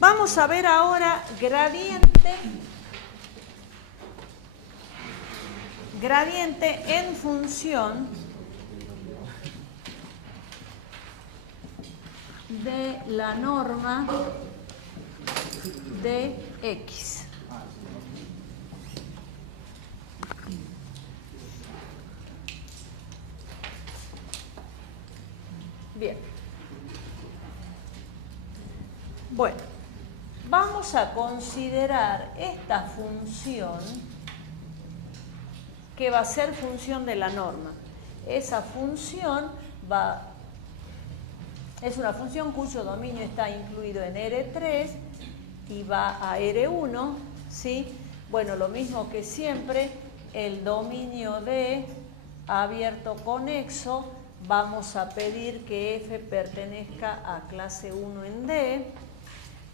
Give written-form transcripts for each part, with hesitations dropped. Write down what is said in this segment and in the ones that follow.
Vamos a ver ahora gradiente en función de la norma de X. Bien. Bueno, vamos a considerar esta función que va a ser función de la norma. Esa función es una función cuyo dominio está incluido en R3 y va a R1, ¿sí? Bueno, lo mismo que siempre, el dominio de abierto conexo, vamos a pedir que F pertenezca a clase 1 en D.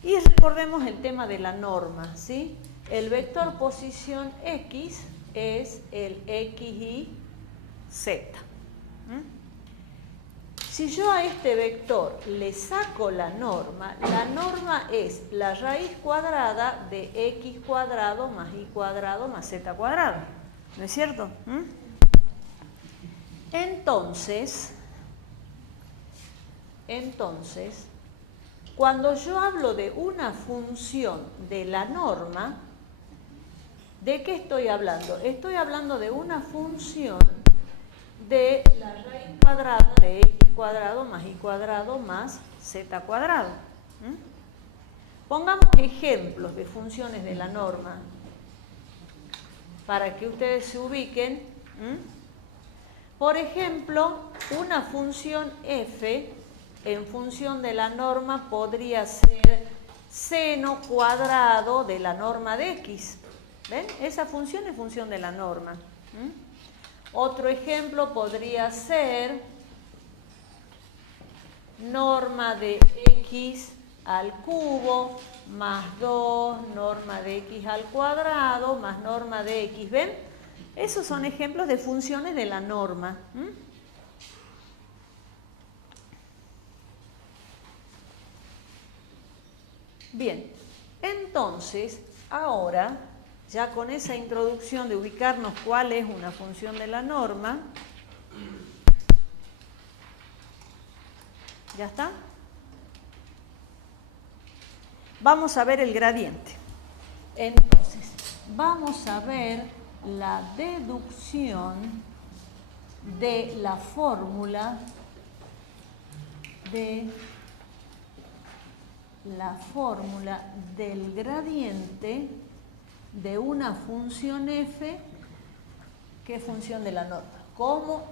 Y recordemos el tema de la norma, ¿sí? El vector posición X es el X y Z. Si yo a este vector le saco la norma es la raíz cuadrada de X cuadrado más Y cuadrado más Z cuadrado. ¿No es cierto? Entonces, cuando yo hablo de una función de la norma, ¿de qué estoy hablando? Estoy hablando de una función de la raíz cuadrada de X cuadrado más Y cuadrado más Z cuadrado. Pongamos ejemplos de funciones de la norma para que ustedes se ubiquen. Por ejemplo, una función f en función de la norma podría ser seno cuadrado de la norma de x. ¿Ven? Esa función es función de la norma. Otro ejemplo podría ser norma de x al cubo más 2 norma de x al cuadrado más norma de x. ¿Ven? Esos son ejemplos de funciones de la norma. Bien, entonces, ahora, ya con esa introducción de ubicarnos cuál es una función de la norma, ¿ya está? Vamos a ver el gradiente. Entonces, vamos a ver la deducción de la fórmula del gradiente de una función f que es función de la norma. ¿Cómo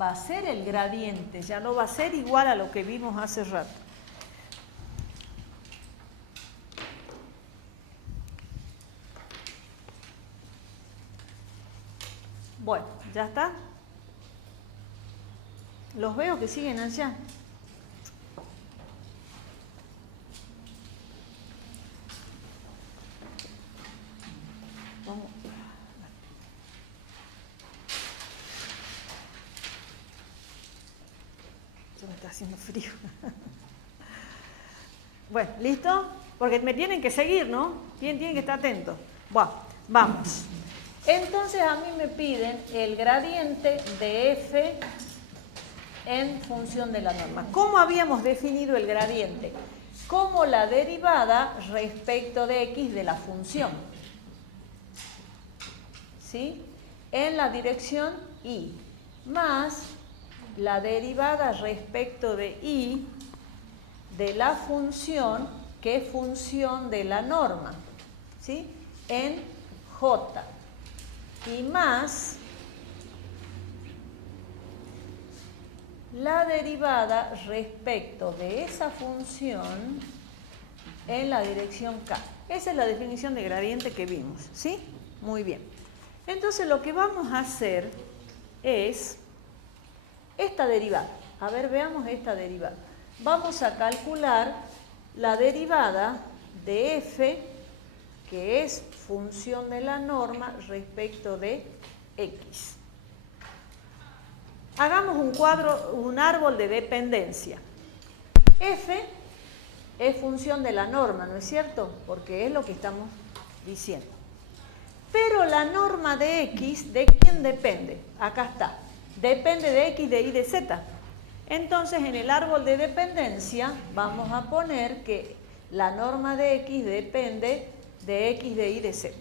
va a ser el gradiente? Ya no va a ser igual a lo que vimos hace rato. Bueno, ¿ya está? Los veo que siguen allá. Vamos. Ya me está haciendo frío. Bueno, ¿listo? Porque me tienen que seguir, ¿no? Tienen que estar atentos. Bueno, vamos. Entonces a mí me piden el gradiente de f en función de la norma. ¿Cómo habíamos definido el gradiente? Como la derivada respecto de x de la función. ¿Sí? En la dirección y más la derivada respecto de y de la función que es función de la norma. ¿Sí? En j. Y más la derivada respecto de esa función en la dirección k. Esa es la definición de gradiente que vimos, ¿sí? Muy bien. Entonces lo que vamos a hacer es esta derivada. A ver, veamos esta derivada. Vamos a calcular la derivada de f, que es función de la norma respecto de x. Hagamos un árbol de dependencia. F es función de la norma, ¿no es cierto? Porque es lo que estamos diciendo. Pero la norma de x, ¿de quién depende? Acá está. Depende de x, de y, de z. Entonces, en el árbol de dependencia vamos a poner que la norma de x depende de x, de y, de z.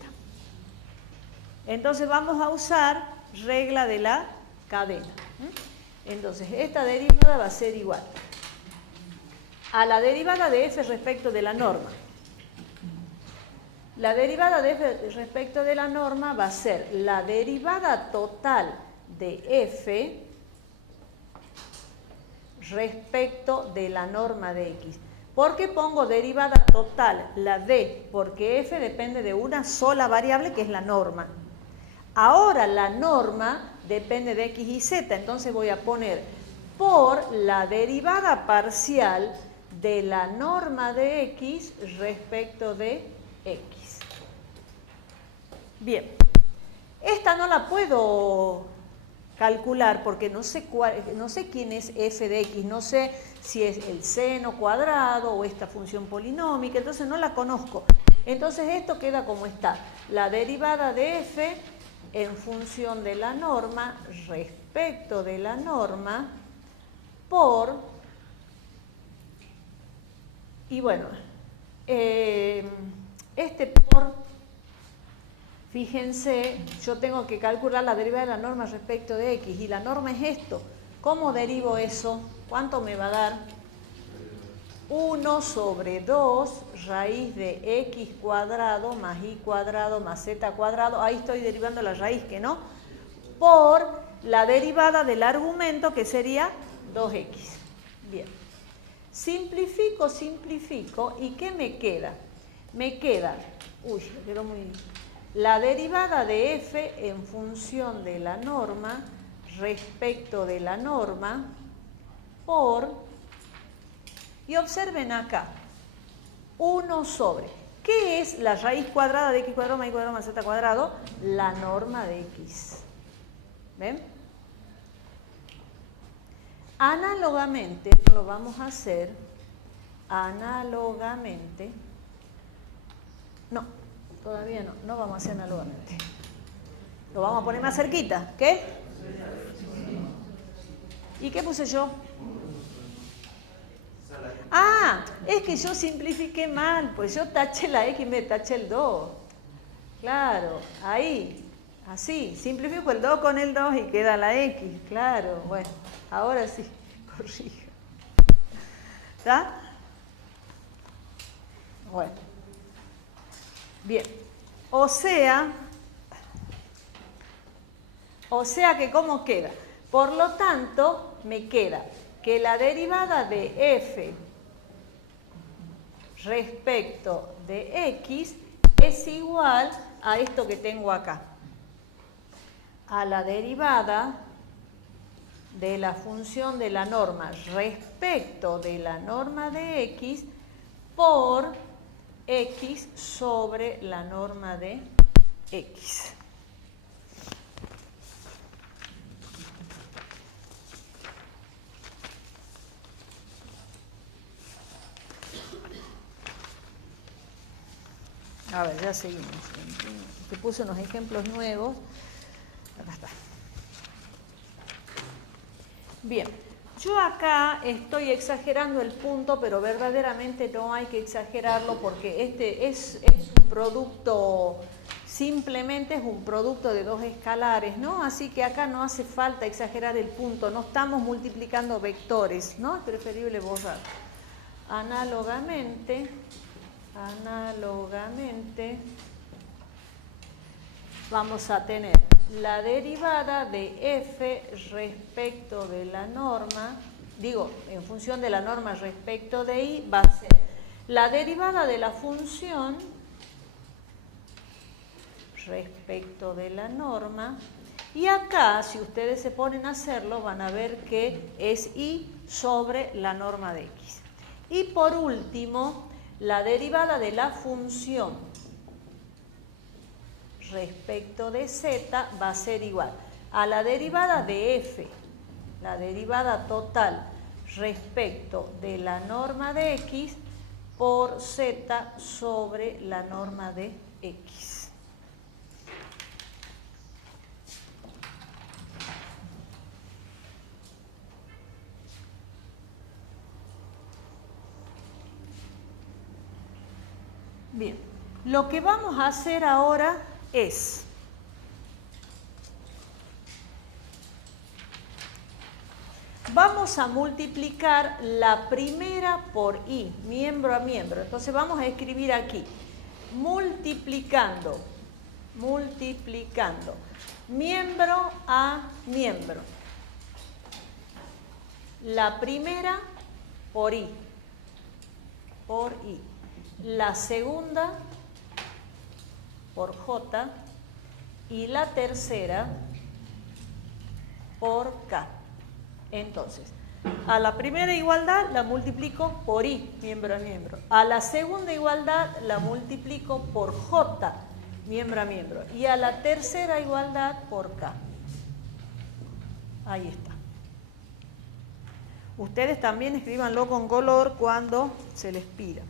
Entonces, vamos a usar regla de la cadena. Entonces, esta derivada va a ser igual a la derivada de f respecto de la norma. La derivada de f respecto de la norma va a ser la derivada total de f respecto de la norma de x. ¿Por qué pongo derivada total? La d, porque f depende de una sola variable que es la norma. Ahora la norma depende de x y z, entonces voy a poner por la derivada parcial de la norma de x respecto de x. Bien, esta no la puedo calcular porque no sé quién es f de x, no sé si es el seno cuadrado o esta función polinómica, entonces no la conozco. Entonces esto queda como está, la derivada de f en función de la norma respecto de la norma por, y bueno, este por, fíjense, yo tengo que calcular la derivada de la norma respecto de x y la norma es esto. ¿Cómo derivo eso? ¿Cuánto me va a dar? 1 sobre 2 raíz de x cuadrado más y cuadrado más z cuadrado, ahí estoy derivando la raíz, que no, por la derivada del argumento que sería 2x. Bien, simplifico, ¿y qué me queda? Me queda, quedó muy... La derivada de f en función de la norma respecto de la norma por... Y observen acá, 1 sobre, ¿qué es la raíz cuadrada de x cuadrado más y cuadrado más z cuadrado? La norma de x. ¿Ven? Análogamente, lo vamos a hacer, análogamente, no, todavía no vamos a hacer análogamente. Lo vamos a poner más cerquita, ¿qué? ¿Y qué puse yo? Ah, es que yo simplifiqué mal, pues yo taché la x y me taché el 2. Claro, ahí, así, simplifico el 2 con el 2 y queda la x, claro, bueno, ahora sí, corrijo. ¿Está? Bueno, bien, o sea que ¿cómo queda? Por lo tanto, me queda que la derivada de f respecto de x es igual a esto que tengo acá, a la derivada de la función de la norma respecto de la norma de x por x sobre la norma de x. A ver, ya seguimos. Te puse unos ejemplos nuevos. Acá está. Bien, yo acá estoy exagerando el punto, pero verdaderamente no hay que exagerarlo porque este es un producto, simplemente es un producto de dos escalares, ¿no? Así que acá no hace falta exagerar el punto, no estamos multiplicando vectores, ¿no? Es preferible borrar. Análogamente, vamos a tener la derivada de f respecto de la norma, digo, en función de la norma respecto de y, va a ser la derivada de la función respecto de la norma, y acá, si ustedes se ponen a hacerlo, van a ver que es y sobre la norma de x. Y por último, la derivada de la función respecto de z va a ser igual a la derivada de f, la derivada total respecto de la norma de x por Z sobre la norma de X. Bien, lo que vamos a hacer ahora es vamos a multiplicar la primera por I, miembro a miembro. Entonces vamos a escribir aquí, multiplicando, miembro a miembro. La primera por I, la segunda por J y la tercera por K. Entonces, a la primera igualdad la multiplico por I, miembro a miembro. A la segunda igualdad la multiplico por J, miembro a miembro. Y a la tercera igualdad por K. Ahí está. Ustedes también escríbanlo con color cuando se les pida.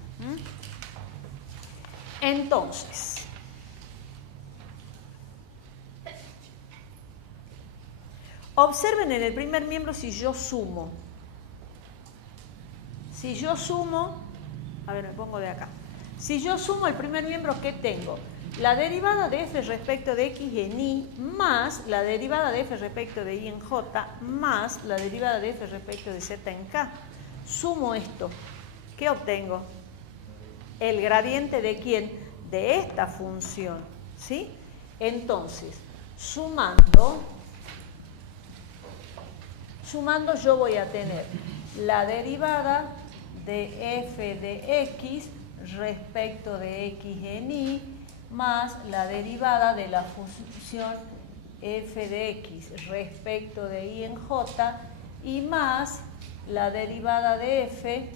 Entonces, observen en el primer miembro si yo sumo. Si yo sumo, a ver, me pongo de acá. Si yo sumo el primer miembro, ¿qué tengo? La derivada de f respecto de x en y más la derivada de f respecto de y en j más la derivada de f respecto de z en k. Sumo esto. ¿Qué obtengo? El gradiente de ¿quién? De esta función. ¿Sí? Entonces, sumando yo voy a tener la derivada de f de x respecto de x en y más la derivada de la función f de x respecto de y en j y más la derivada de f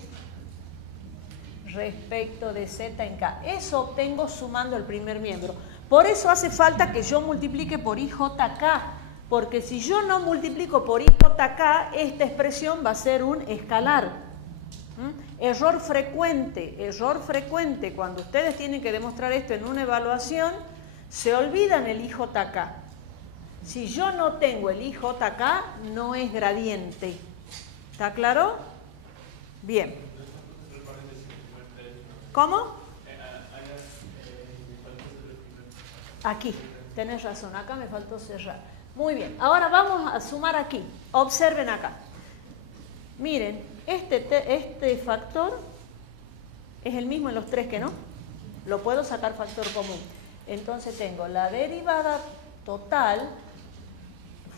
respecto de z en k. Eso obtengo sumando el primer miembro. Por eso hace falta que yo multiplique por ijk, porque si yo no multiplico por ijk, esta expresión va a ser un escalar. Error frecuente, cuando ustedes tienen que demostrar esto en una evaluación, se olvidan el ijk. Si yo no tengo el ijk, no es gradiente. ¿Está claro? Bien. ¿Cómo? Aquí, tenés razón, acá me faltó cerrar. Muy bien, ahora vamos a sumar aquí. Observen acá. Miren, este factor es el mismo en los tres que no. Lo puedo sacar factor común. Entonces tengo la derivada total,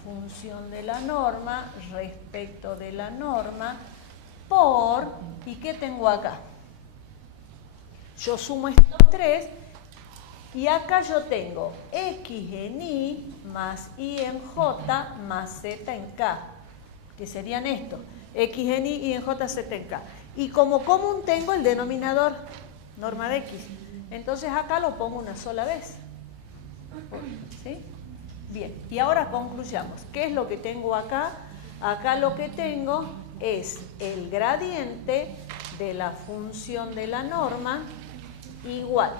función de la norma, respecto de la norma, por, ¿y qué tengo acá? Yo sumo estos tres y acá yo tengo x en y más y en j más z en k, que serían estos, x en y en j, z en k. Y como común tengo el denominador, norma de x. Entonces acá lo pongo una sola vez. ¿Sí? Bien, y ahora concluyamos. ¿Qué es lo que tengo acá? Acá lo que tengo es el gradiente de la función de la norma igual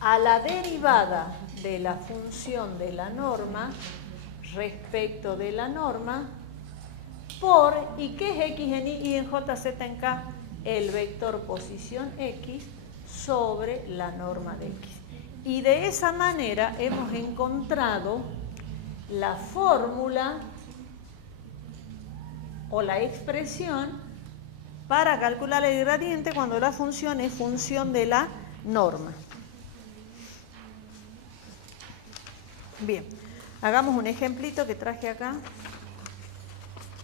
a la derivada de la función de la norma respecto de la norma por, ¿y qué es x en y en j, z en k? El vector posición x sobre la norma de x. Y de esa manera hemos encontrado la fórmula o la expresión para calcular el gradiente cuando la función es función de la norma. Bien, hagamos un ejemplito que traje acá.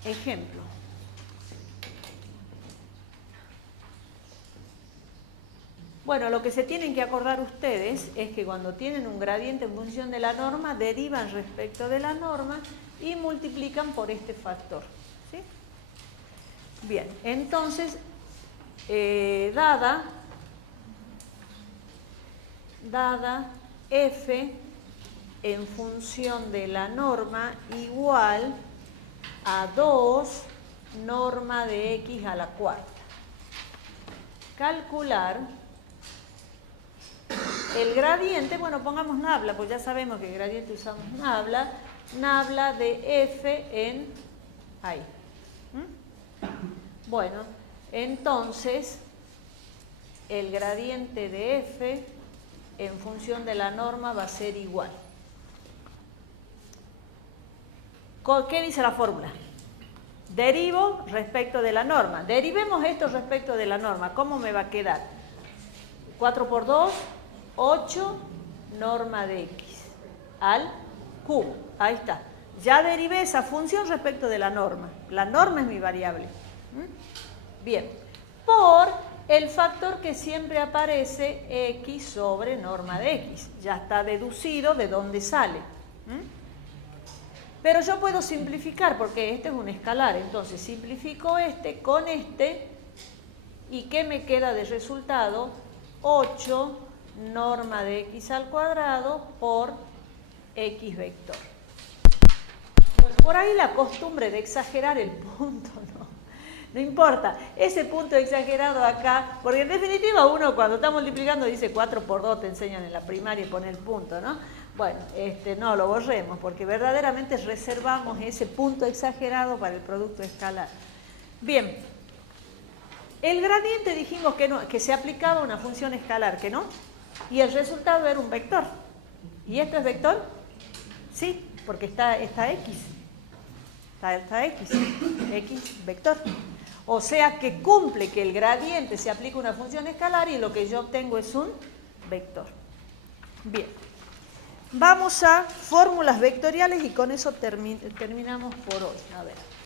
Ejemplo. Bueno, lo que se tienen que acordar ustedes es que cuando tienen un gradiente en función de la norma, derivan respecto de la norma y multiplican por este factor. ¿Sí? Bien, entonces, dada f en función de la norma igual a 2 norma de x a la cuarta. calcular el gradiente, bueno, pongamos nabla, pues ya sabemos que el gradiente usamos nabla de f en ahí. Bueno, entonces el gradiente de f en función de la norma va a ser igual. ¿Qué dice la fórmula? Derivo respecto de la norma. Derivemos esto respecto de la norma. ¿Cómo me va a quedar? 4 por 2, 8, norma de x al cubo. Ahí está. Ya derivé esa función respecto de la norma. La norma es mi variable. Bien. Por el factor que siempre aparece x sobre norma de x. Ya está deducido de dónde sale. Pero yo puedo simplificar porque este es un escalar. Entonces simplifico este con este. ¿Y qué me queda de resultado? 8 norma de x al cuadrado por x vector. Por ahí la costumbre de exagerar el punto, no importa, ese punto exagerado acá, porque en definitiva uno cuando está multiplicando dice 4 por 2, te enseñan en la primaria y pone el punto, ¿no? Bueno, no lo borremos porque verdaderamente reservamos ese punto exagerado para el producto escalar. Bien, el gradiente dijimos que, no, que se aplicaba a una función escalar, que no, y el resultado era un vector. ¿Y esto es vector? Sí, porque está x. Está x vector. O sea que cumple que el gradiente se aplica a una función escalar y lo que yo obtengo es un vector. Bien. Vamos a fórmulas vectoriales y con eso terminamos por hoy. A ver.